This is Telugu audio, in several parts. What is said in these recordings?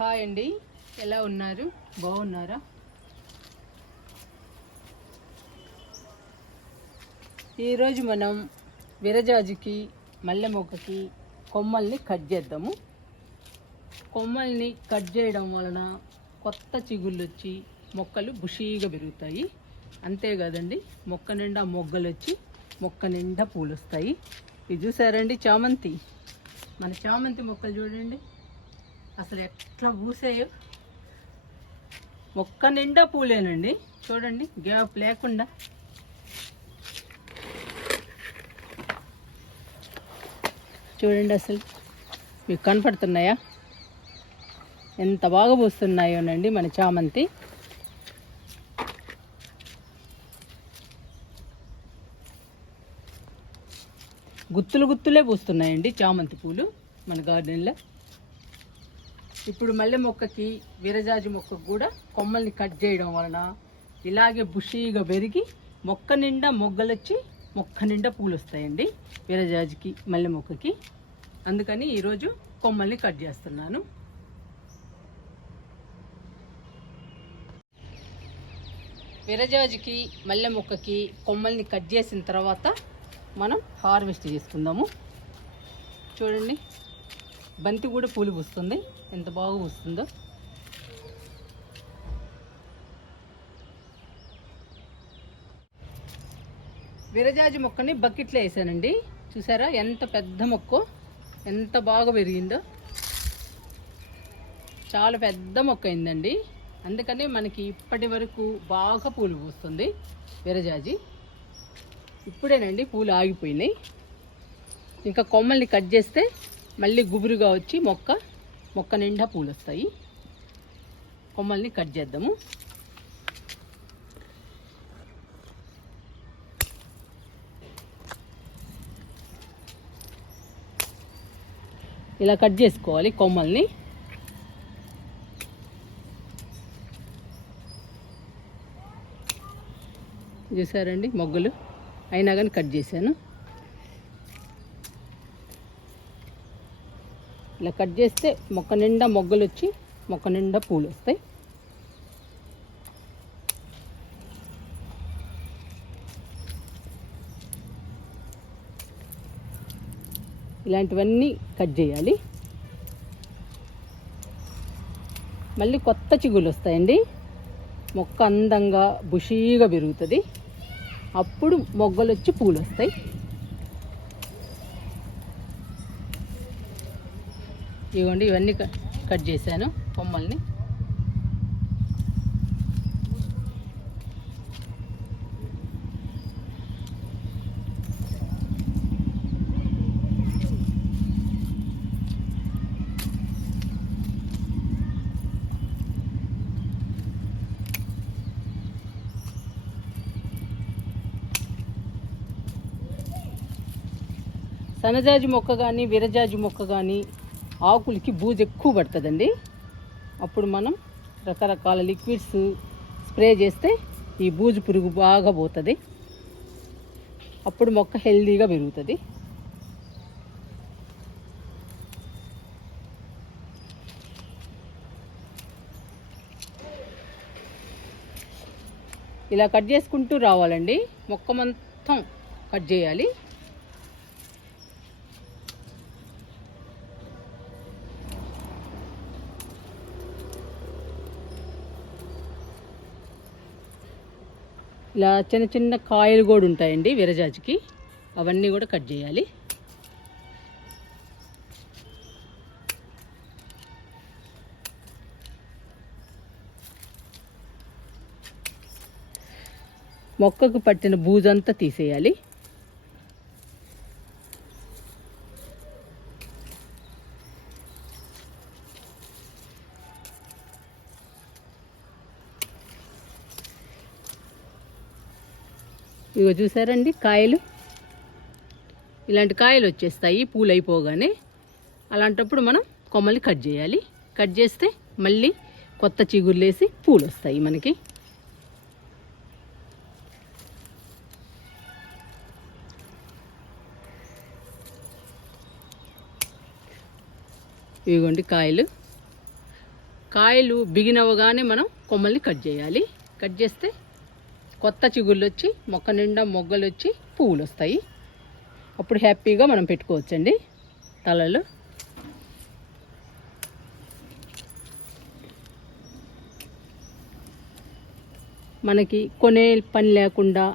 హాయ్ అండి, ఎలా ఉన్నారు? బాగున్నారా? ఈరోజు మనం విరజాజికి మల్లె మొక్కకి కొమ్మల్ని కట్ చేద్దాము. కొమ్మల్ని కట్ చేయడం వలన కొత్త చిగుళ్ళు వచ్చి మొక్కలు బుషీగా పెరుగుతాయి. అంతేకాదండి, మొక్క నిండా మొగ్గలు వచ్చి మొక్క నిండా పూలు వస్తాయి. ఇది చూసారండి చామంతి, మన చామంతి మొక్కలు చూడండి అసలు ఎట్లా పూసాయో. మొక్క నిండా పూలేనండి, చూడండి గ్యాప్ లేకుండా. చూడండి అసలు మీకు కనపడుతున్నాయా ఎంత బాగా పూస్తున్నాయోనండి మన చామంతి. గుత్తులు గుత్తులే పూస్తున్నాయండి చామంతి పూలు మన గార్డెన్లో. ఇప్పుడు మల్లె మొక్కకి విరజాజి మొక్కకు కూడా కొమ్మల్ని కట్ చేయడం వలన ఇలాగే బుషీగా పెరిగి మొక్క నిండా మొగ్గలొచ్చి మొక్క నిండా పూలు వస్తాయండి విరజాజికి మల్లె మొక్కకి. అందుకని ఈరోజు కొమ్మల్ని కట్ చేస్తున్నాను. విరజాజికి మల్లె మొక్కకి కొమ్మల్ని కట్ చేసిన తర్వాత మనం హార్వెస్ట్ చేసుకుందాము. చూడండి బంతి కూడా పూలు పూస్తుంది, ఎంత బాగా పూస్తుందో. విరజాజి మొక్కని బకెట్లో వేసానండి, చూసారా ఎంత పెద్ద మొక్క, ఎంత బాగా పెరిగిందో. చాలా పెద్ద మొక్క అయిందండి, అందుకని మనకి ఇప్పటి వరకు బాగా పూలు పూస్తుంది విరజాజి. ఇప్పుడేనండి పూలు ఆగిపోయినాయి. ఇంకా కొమ్మల్ని కట్ చేస్తే మళ్ళీ గుబురుగా వచ్చి మొక్క నిండా పూలు వస్తాయి. కొమ్మల్ని కట్ చేద్దాము. ఇలా కట్ చేసుకోవాలి కొమ్మల్ని. చూసారండి మొగ్గలు అయినా కానీ కట్ చేశాను. ఇలా కట్ చేస్తే మొక్క నిండా మొగ్గలు వచ్చి మొక్క నిండా పూలు వస్తాయి. ఇలాంటివన్నీ కట్ చేయాలి. మళ్ళీ కొత్త చిగుళ్ళు వస్తాయండి, మొక్క అందంగా బుషీగా పెరుగుతుంది. అప్పుడు మొగ్గలు వచ్చి పూలు వస్తాయి. ఇవ్వండి ఇవన్నీ కట్ చేశాను కొమ్మల్ని. సన్నజాజి మొక్క కానీ విరజాజి మొక్క కానీ ఆకులకి బూజు ఎక్కువ పడుతుందండి. అప్పుడు మనం రకరకాల లిక్విడ్స్ స్ప్రే చేస్తే ఈ బూజు పురుగు బాగా పోతుంది. అప్పుడు మొక్క హెల్దీగా పెరుగుతుంది. ఇలా కట్ చేసుకుంటూ రావాలండి, మొక్క మొత్తం కట్ చేయాలి. ఇలా చిన్న చిన్న కాయలు కూడా ఉంటాయండి విరజాజికి, అవన్నీ కూడా కట్ చేయాలి. మొక్కకు పట్టిన బూజంతా తీసేయాలి. ఇగో చూసారండి కాయలు, ఇలాంటి కాయలు వచ్చేస్తాయి పూలు అయిపోగానే. అలాంటప్పుడు మనం కొమ్మల్ని కట్ చేయాలి. కట్ చేస్తే మళ్ళీ కొత్త చిగుర్లు వేసి పూలు వస్తాయి మనకి. ఇదిగోండి కాయలు. కాయలు బిగినవగానే మనం కొమ్మల్ని కట్ చేయాలి. కట్ చేస్తే కొత్త చిగుళ్ళు వచ్చి మొక్క నిండా మొగ్గలు వచ్చి పువ్వులు వస్తాయి. అప్పుడు హ్యాపీగా మనం పెట్టుకోవచ్చండి తలలో. మనకి కొనే పని లేకుండా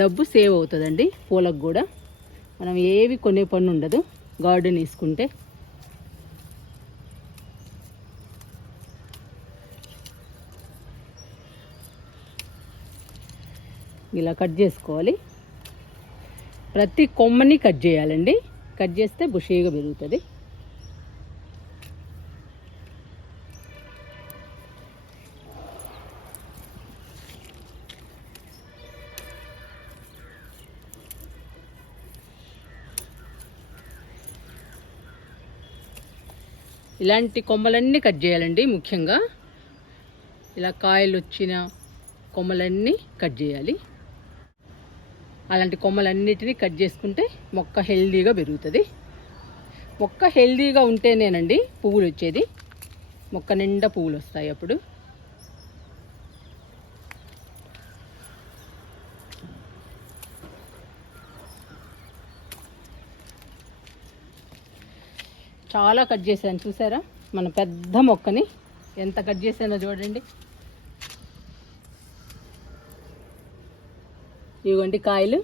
డబ్బు సేవ్ అవుతుందండి. పూలకు కూడా మనం ఏవి కొనే పని ఉండదు గార్డెన్ వేసుకుంటే. ఇలా కట్ చేసుకోవాలి. ప్రతి కొమ్మని కట్ చేయాలండి. కట్ చేస్తే బుషీగా పెరుగుతుంది. ఇలాంటి కొమ్మలన్నీ కట్ చేయాలండి. ముఖ్యంగా ఇలా కాయలు వచ్చిన కొమ్మలన్నీ కట్ చేయాలి. అలాంటి కొమ్మలన్నిటినీ కట్ చేసుకుంటే మొక్క హెల్దీగా పెరుగుతుంది. మొక్క హెల్దీగా ఉంటేనేనండి పువ్వులు వచ్చేది. మొక్క నిండా పువ్వులు వస్తాయి అప్పుడు. చాలా కట్ చేశాను చూసారా. మన పెద్ద మొక్కని ఎంత కట్ చేశానో చూడండి. ఇవ్వండి కాయలు.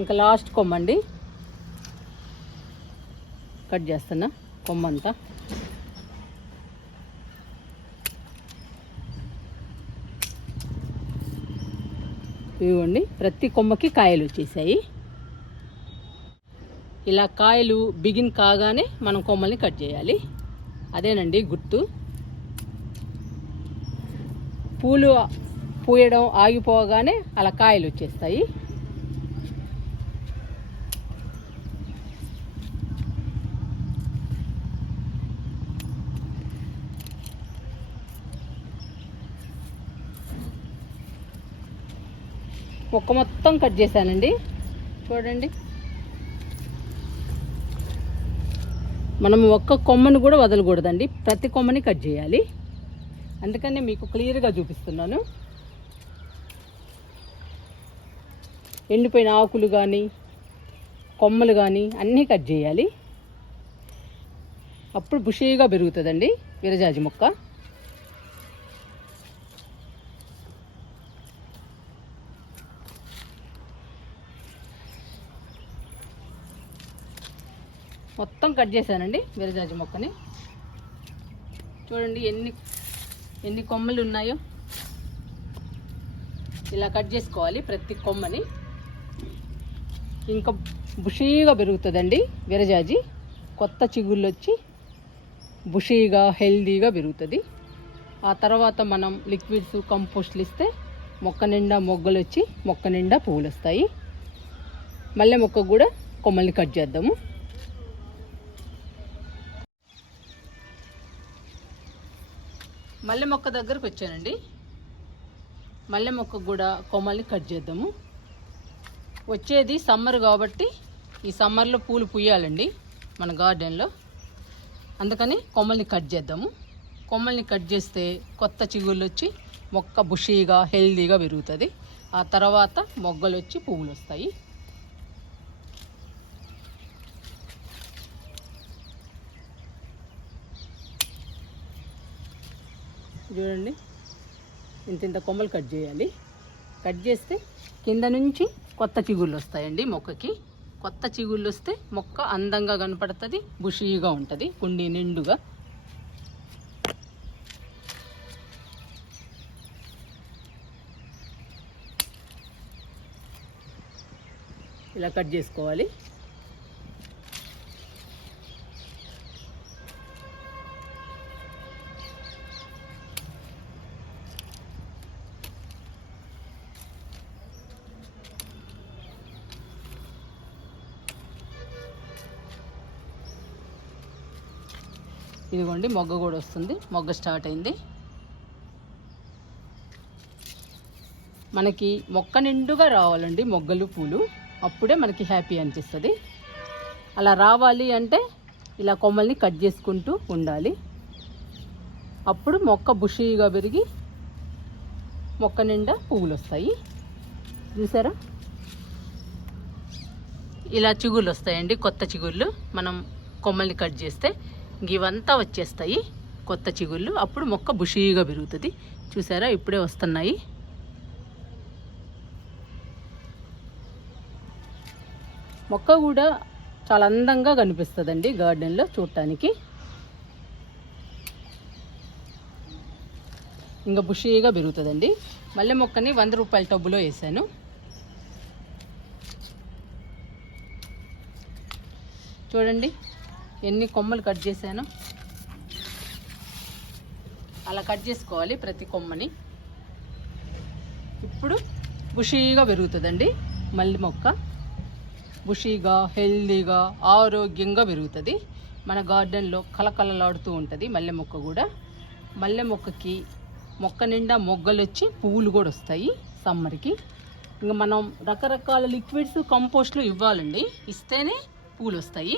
ఇంకా లాస్ట్ కొమ్మండి కట్ చేస్తున్నా. కొమ్మంతా ఇవ్వండి. ప్రతి కొమ్మకి కాయలు వచ్చేసాయి. ఇలా కాయలు బిగిన్ కాగానే మనం కొమ్మల్ని కట్ చేయాలి. అదేనండి గుర్తు. పూలు పూయడం ఆగిపోగానే అలా కాయలు వచ్చేస్తాయి. మొక్క మొత్తం కట్ చేశానండి చూడండి. మనం ఒక్క కొమ్మను కూడా వదలకూడదండి. ప్రతి కొమ్మని కట్ చేయాలి. అందుకనే మీకు క్లియర్గా చూపిస్తున్నాను. ఎండిపోయిన ఆకులు కానీ కొమ్మలు కానీ అన్నీ కట్ చేయాలి. అప్పుడు బుషీగా పెరుగుతుందండి విరజాజి మొక్క. మొత్తం కట్ చేశానండి విరజాజి మొక్కని. చూడండి ఎన్ని కొమ్మలు ఉన్నాయో. ఇలా కట్ చేసుకోవాలి ప్రతి కొమ్మని. ఇంకా బుషీగా పెరుగుతుందండి విరజాజి. కొత్త చిగుళ్ళు వచ్చి బుషీగా హెల్దీగా పెరుగుతుంది. ఆ తర్వాత మనం లిక్విడ్స్ కంపోస్ట్లు ఇస్తే మొక్క నిండా మొగ్గలు వచ్చి మొక్క నిండా పువ్వులు వస్తాయి. మల్లె మొక్క కూడా కొమ్మల్ని కట్ చేద్దాము. మల్లె మొక్క దగ్గరకు వచ్చానండి. మల్లె మొక్క కూడా కొమ్మల్ని కట్ చేద్దాము. వచ్చేది సమ్మర్ కాబట్టి ఈ సమ్మర్లో పూలు పూయాలండి మన గార్డెన్లో. అందుకని కొమ్మల్ని కట్ చేద్దాము. కొమ్మల్ని కట్ చేస్తే కొత్త చిగుళ్ళు వచ్చి మొక్క బుషీగా హెల్దీగా పెరుగుతుంది. ఆ తర్వాత మొగ్గలు వచ్చి పువ్వులు వస్తాయి. చూడండి ఇంత కొమ్మలు కట్ చేయాలి. కట్ చేస్తే కింద నుంచి కొత్త చిగుళ్ళు వస్తాయండి మొక్కకి. కొత్త చిగుళ్ళు వస్తే మొక్క అందంగా కనపడుతుంది, బుషీగా ఉంటుంది కుండీ నిండుగా. ఇలా కట్ చేసుకోవాలి. ఇదిగోండి మొగ్గ కూడా వస్తుంది. మొగ్గ స్టార్ట్ అయింది. మనకి మొక్క నిండుగా రావాలండి మొగ్గలు పూలు, అప్పుడే మనకి హ్యాపీ అనిపిస్తుంది. అలా రావాలి అంటే ఇలా కొమ్మల్ని కట్ చేసుకుంటూ ఉండాలి. అప్పుడు మొక్క బుషీగా పెరిగి మొక్క నిండా పువ్వులు వస్తాయి. చూసారా, ఇలా చిగుళ్ళు వస్తాయండి, కొత్త చిగుళ్ళు. మనం కొమ్మల్ని కట్ చేస్తే ఇవంతా వచ్చేస్తాయి కొత్త చిగుళ్ళు. అప్పుడు మొక్క బుషీగా పెరుగుతుంది. చూసారా, ఇప్పుడే వస్తున్నాయి. మొక్క కూడా చాలా అందంగా కనిపిస్తుందండి గార్డెన్లో చూడటానికి. ఇంకా బుషీగా పెరుగుతుందండి. మల్లె మొక్కని 100 రూపాయల టబ్బులో వేసాను. చూడండి ఎన్ని కొమ్మలు కట్ చేశాను. అలా కట్ చేసుకోవాలి ప్రతి కొమ్మని. ఇప్పుడు బుషీగా పెరుగుతుందండి మల్లె మొక్క. బుషీగా, హెల్దీగా, ఆరోగ్యంగా పెరుగుతుంది. మన గార్డెన్లో కలకలలాడుతూ ఉంటుంది మల్లె మొక్క కూడా. మల్లె మొక్కకి మొక్క నిండా మొగ్గలు వచ్చి పువ్వులు కూడా వస్తాయి సమ్మర్కి. ఇంకా మనం రకరకాల లిక్విడ్స్, కంపోస్ట్లు ఇవ్వాలండి, ఇస్తేనే పూలు వస్తాయి.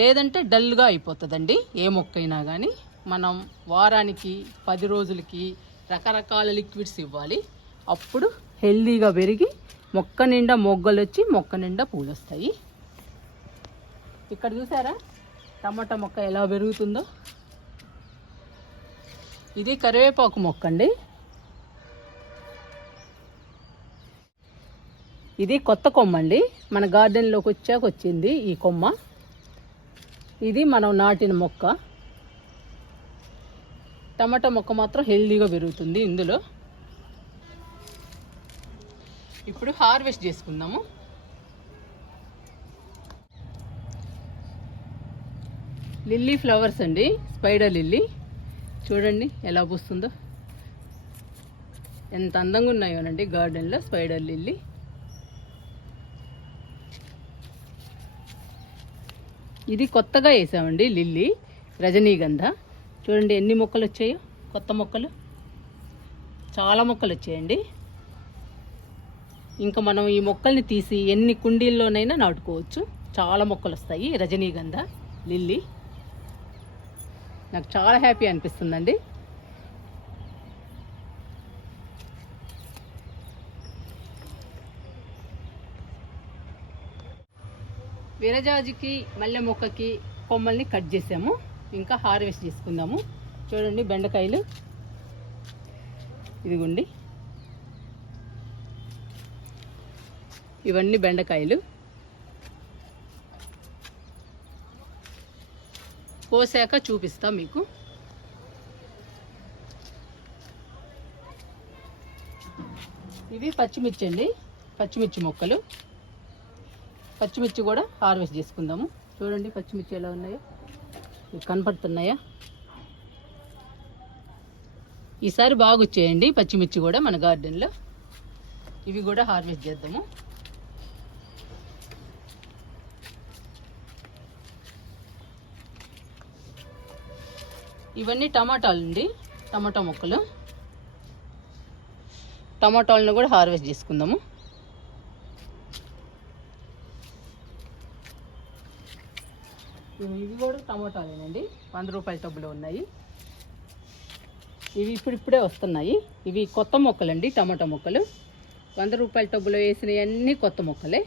లేదంటే డల్గా అయిపోతుందండి ఏ మొక్క అయినా కానీ. మనం వారానికి 10 రోజులకి రకరకాల లిక్విడ్స్ ఇవ్వాలి. అప్పుడు హెల్దీగా పెరిగి మొక్క నిండా మొగ్గలు వచ్చి మొక్క నిండా పూలు వస్తాయి. ఇక్కడ చూసారా టమాటా మొక్క ఎలా పెరుగుతుందో. ఇది కరివేపాకు మొక్క అండి. ఇది కొత్త కొమ్మ అండి, మన గార్డెన్లోకి వచ్చాక వచ్చింది ఈ కొమ్మ. ఇది మనం నాటిన మొక్క. టమాటా మొక్క మాత్రం హెల్దీగా పెరుగుతుంది ఇందులో. ఇప్పుడు హార్వెస్ట్ చేసుకుందాము. లిల్లీ ఫ్లవర్స్ అండి, స్పైడర్ లిల్లీ. చూడండి ఎలా పూస్తుందో, ఎంత అందంగా ఉన్నాయోనండి గార్డెన్లో స్పైడర్ లిల్లీ. ఇది కొత్తగా వేసామండి లిల్లీ, రజనీగంధ. చూడండి ఎన్ని మొక్కలు వచ్చాయో, కొత్త మొక్కలు, చాలా మొక్కలు వచ్చాయండి. ఇంకా మనం ఈ మొక్కల్ని తీసి ఎన్ని కుండీల్లోనైనా నాటుకోవచ్చు. చాలా మొక్కలు వస్తాయి రజనీగంధ, లిల్లీ. నాకు చాలా హ్యాపీ అనిపిస్తుందండి. విరజాజికి, మల్లె మొక్కకి కొమ్మల్ని కట్ చేసాము. ఇంకా హార్వెస్ట్ చేసుకుందాము. చూడండి బెండకాయలు, ఇదిగోండి ఇవన్నీ బెండకాయలు. కోసాక చూపిస్తా మీకు. ఇవి పచ్చిమిర్చి అండి, పచ్చిమిర్చి మొక్కలు. పచ్చిమిర్చి కూడా హార్వెస్ట్ చేసుకుందాము. చూడండి పచ్చిమిర్చి ఎలా ఉన్నాయో, కనపడుతున్నాయా? ఈసారి బాగా వచ్చేయండి పచ్చిమిర్చి కూడా మన గార్డెన్లో. ఇవి కూడా హార్వెస్ట్ చేద్దాము. ఇవన్నీ టమాటాలు అండి, టమాటా మొక్కలు. టమాటాలను కూడా హార్వెస్ట్ చేసుకుందాము. ఇవి కూడా టమాటాలేనండి, 100 రూపాయల టబ్బులో ఉన్నాయి. ఇవి ఇప్పుడిప్పుడే వస్తున్నాయి. ఇవి కొత్త మొక్కలండి, టమాటా మొక్కలు. 100 రూపాయల టబ్బులో వేసినవి అన్నీ కొత్త మొక్కలే.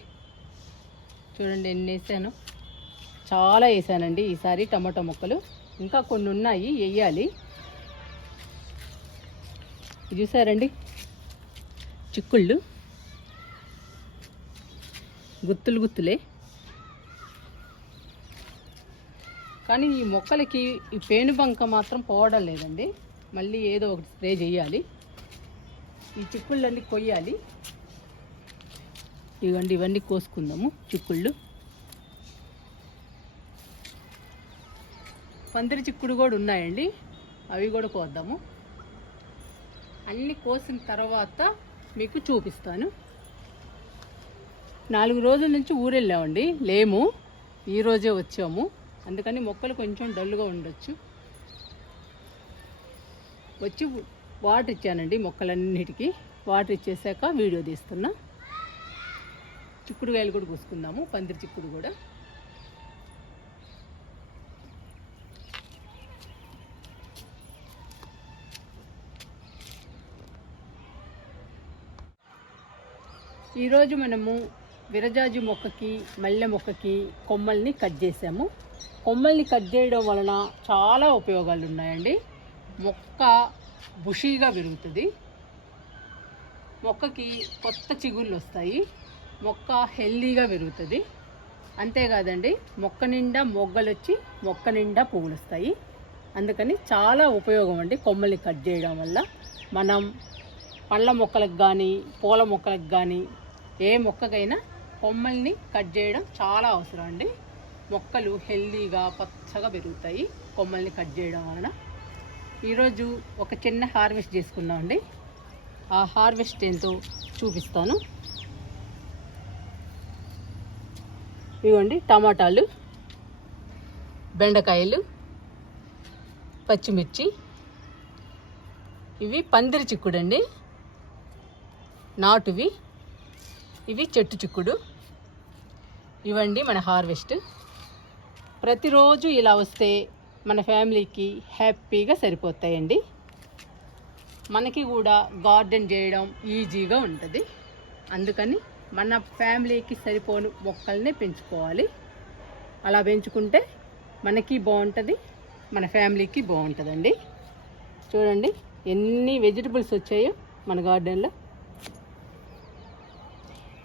చూడండి ఎన్ని వేసాను, చాలా వేసానండి ఈసారి టమాటా మొక్కలు. ఇంకా కొన్ని ఉన్నాయి, వేయాలి. చూసారండి చిక్కుళ్ళు, గుత్తులు గుత్తులే. కానీ ఈ మొక్కలకి ఈ పేనుబంక మాత్రం పోవడం లేదండి. మళ్ళీ ఏదో ఒకటి స్ప్రే చేయాలి. ఈ చిక్కుళ్ళన్నీ కొయ్యాలి. ఇవ్వండి, ఇవన్నీ కోసుకుందాము చిక్కుళ్ళు. పందిరి చిక్కుడు కూడా ఉన్నాయండి, అవి కూడా కోద్దాము. అన్నీ కోసిన తర్వాత మీకు చూపిస్తాను. 4 రోజుల నుంచి ఊరెళ్ళామండి, లేము. ఈరోజే వచ్చాము, అందుకని మొక్కలు కొంచెం డల్గా ఉండొచ్చు. వచ్చి వాటర్ ఇచ్చానండి మొక్కలన్నిటికీ. వాటర్ ఇచ్చేసాక వీడియో తీస్తున్నా. చిక్కుడుకాయలు కూడా కోసుకుందాము, పందిరి చిక్కుడు కూడా. ఈరోజు మనము విరజాజి మొక్కకి, మల్లె మొక్కకి కొమ్మల్ని కట్ చేసాము. కొమ్మల్ని కట్ చేయడం వలన చాలా ఉపయోగాలు ఉన్నాయండి. మొక్క బుషీగా పెరుగుతుంది, మొక్కకి కొత్త చిగుళ్ళు వస్తాయి, మొక్క హెల్దీగా పెరుగుతుంది. అంతేకాదండి, మొక్క నిండా మొగ్గలు వచ్చి మొక్క నిండా పువ్వులు వస్తాయి. అందుకని చాలా ఉపయోగం అండి కొమ్మల్ని కట్ చేయడం వల్ల. మనం పండ్ల మొక్కలకు కానీ పూల మొక్కలకు కానీ ఏ మొక్కకైనా కొమ్మల్ని కట్ చేయడం చాలా అవసరం అండి. మొక్కలు హెల్దీగా పచ్చగా పెరుగుతాయి కొమ్మల్ని కట్ చేయడం వలన. ఈరోజు ఒక చిన్న హార్వెస్ట్ చేసుకున్నామండి. ఆ హార్వెస్ట్ ఏంటో చూపిస్తాను. ఇవ్వండి టమాటాలు, బెండకాయలు, పచ్చిమిర్చి. ఇవి పందిరి చిక్కుడు అండి, నాటువి. ఇవి చెట్టు చిక్కుడు. ఇవ్వండి మన హార్వెస్ట్. ప్రతిరోజు ఇలా వస్తే మన ఫ్యామిలీకి హ్యాపీగా సరిపోతాయండి. మనకి కూడా గార్డెన్ చేయడం ఈజీగా ఉంటుంది. అందుకని మన ఫ్యామిలీకి సరిపోను మొక్కల్ని పెంచుకోవాలి. అలా పెంచుకుంటే మనకి బాగుంటుంది, మన ఫ్యామిలీకి బాగుంటుందండి. చూడండి ఎన్ని వెజిటబుల్స్ వచ్చాయో మన గార్డెన్లో.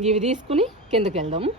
ఇవి తీసుకుని కిందకి వెళ్దాము.